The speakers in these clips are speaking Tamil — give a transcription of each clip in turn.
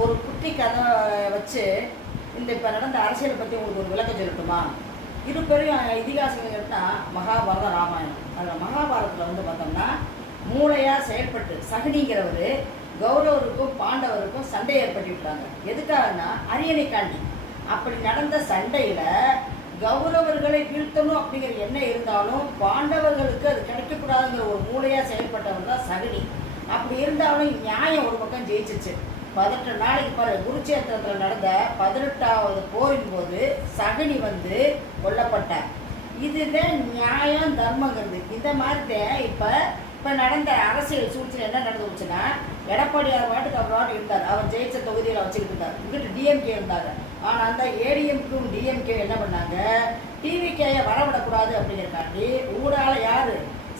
ஒரு குட்டி கதை வச்சு இந்த இப்போ நடந்த அரசியலை பற்றி உங்களுக்கு ஒரு விளக்கம் சொல்லட்டுமா? இரு பெரும் இதிகாசங்கள்னா மகாபாரதம், ராமாயணம். அதில் மகாபாரதத்தில் வந்து பார்த்தோம்னா மூளையாக செயல்பட்டு சகுனிங்கிறவர் கௌரவருக்கும் பாண்டவருக்கும் சண்டை ஏற்பட்டு விட்டாங்க. எதுக்காகனா அரியணைக்காண்டி. அப்படி நடந்த சண்டையில் கௌரவர்களை வீழ்த்தணும் அப்படிங்கிற எண்ணம் இருந்தாலும் பாண்டவர்களுக்கு அது கிடைக்கக்கூடாதுங்கிற ஒரு மூளையாக செயல்பட்டவர் தான் சகுனி. அப்படி இருந்தாலும் நியாயம் ஒரு பக்கம் ஜெயிச்சிச்சு. 18 நாளைக்கு பிறகு குருச்சேத்திரத்தில் நடந்த 18வது போரின் போது சகுனி வந்து கொல்லப்பட்டார். இதுதான் நியாயம், தர்மங்கிறது. இந்த மாதிரி இப்போ நடந்த அரசியல் சூழ்ச்சியில் என்ன நடந்து போச்சுன்னா, எடப்பாடியார் பாட்டுக்கு அவர் இருந்தார். அவர் ஜெயிச்ச தொகுதியில் வச்சுக்கிட்டு இருந்தார். இங்கிட்டு டிஎம்கே இருந்தாங்க. ஆனால் அந்த ஏடிஎம்க்கும் டிஎம்கே என்ன பண்ணாங்க, டிவிகேயை வரவிடக்கூடாது அப்படிங்கிறக்காண்டி ஊடால யார்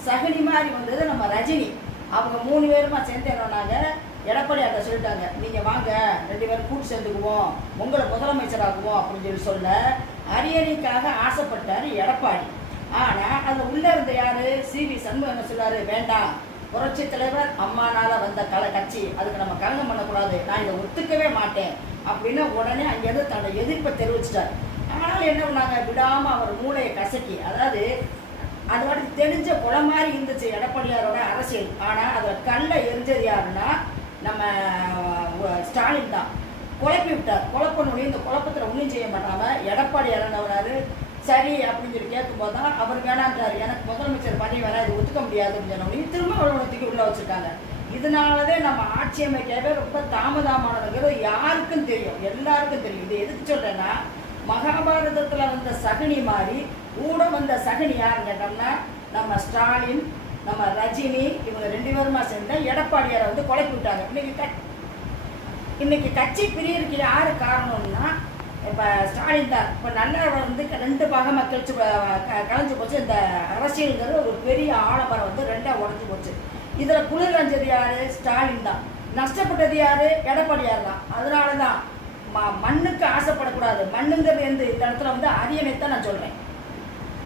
சகுனி மாதிரி வந்தது நம்ம ரஜினி. அவங்க 3 பேருமா சேர்ந்து என்னன்னாங்க, எடப்பாடியார்ட்ட சொல்லிட்டாங்க, நீங்கள் வாங்க 2 பேரும் கூட்டு சேர்ந்துக்குவோம், உங்களை முதலமைச்சராக்குவோம் அப்படின்னு சொல்ல அரியணைக்காக ஆசைப்பட்டார் எடப்பாடி. ஆனால் அதில் உள்ளே இருந்த யார் சிவி சண்முகம் என்ன சொல்லாரு, வேண்டாம், புரட்சி தலைவர் அம்மானால வந்த கட்சி, அதுக்கு நம்ம கலங்கம் பண்ணக்கூடாது, நான் இதை ஒத்துக்கவே மாட்டேன் அப்படின்னு உடனே அங்கேருந்து தன்னோட எதிர்ப்பை தெரிவிச்சிட்டார். ஆனால் என்ன பண்ணாங்க, விடாமல் அவர் மூளையை கசக்கி, அதாவது அது வாட்டி தெரிஞ்ச கொலை மாதிரி இருந்துச்சு எடப்பாடியாரோட அரசியல். ஆனால் அதில் கல்லை எரிஞ்சது யாருன்னா நம்ம ஸ்டாலின் தான். குழப்பி விட்டார். குழப்பணுடைய இந்த குழப்பத்தில் ஒன்றும் செய்ய மாட்டாமல் எடப்பாடியார் என்னவராரு, சரி அப்படின்னு சொல்லி கேட்கும்போது தான் அவர் வேணான்றாரு, எனக்கு முதலமைச்சர் பதவி வேணா, இது ஒத்துக்க முடியாது அப்படின்னு சொன்னோடனே திரும்ப அலுவலகத்துக்கு உள்ளே வச்சுருக்காங்க. இதனாலதான் நம்ம ஆட்சி அமைக்கவே ரொம்ப தாமதமானதுங்கிறது யாருக்கும் தெரியும், எல்லாருக்கும் தெரியும். இது எதுக்கு சொல்கிறேன்னா, மகாபாரதத்தில் வந்த சகுனி மாதிரி கூட வந்த சகுனி யாருன்னு கேட்டோம்னா நம்ம ஸ்டாலின், நம்ம ரஜினி, இவங்க 2 பேருமா சேர்ந்து எடப்பாடியாரை வந்து குழப்பி விட்டாங்க. இன்னைக்கு கட்சி பிரியருக்கு யாரு காரணம்னா இப்போ ஸ்டாலின் தான். இப்போ நல்லா வந்து 2 பாகமாக கலைஞ்சு போச்சு. இந்த அரசியலுங்கிறது ஒரு பெரிய ஆலமரம் வந்து 2ஆக உடஞ்சி போச்சு. இதில் குளிர் அஞ்சது யார், ஸ்டாலின் தான். நஷ்டப்பட்டது யார், எடப்பாடியார் தான். அதனால தான் மண்ணுக்கு ஆசைப்படக்கூடாது. மண்ணுங்கிறது இந்த இடத்துல வந்து அரியணை தான் நான் சொல்கிறேன்.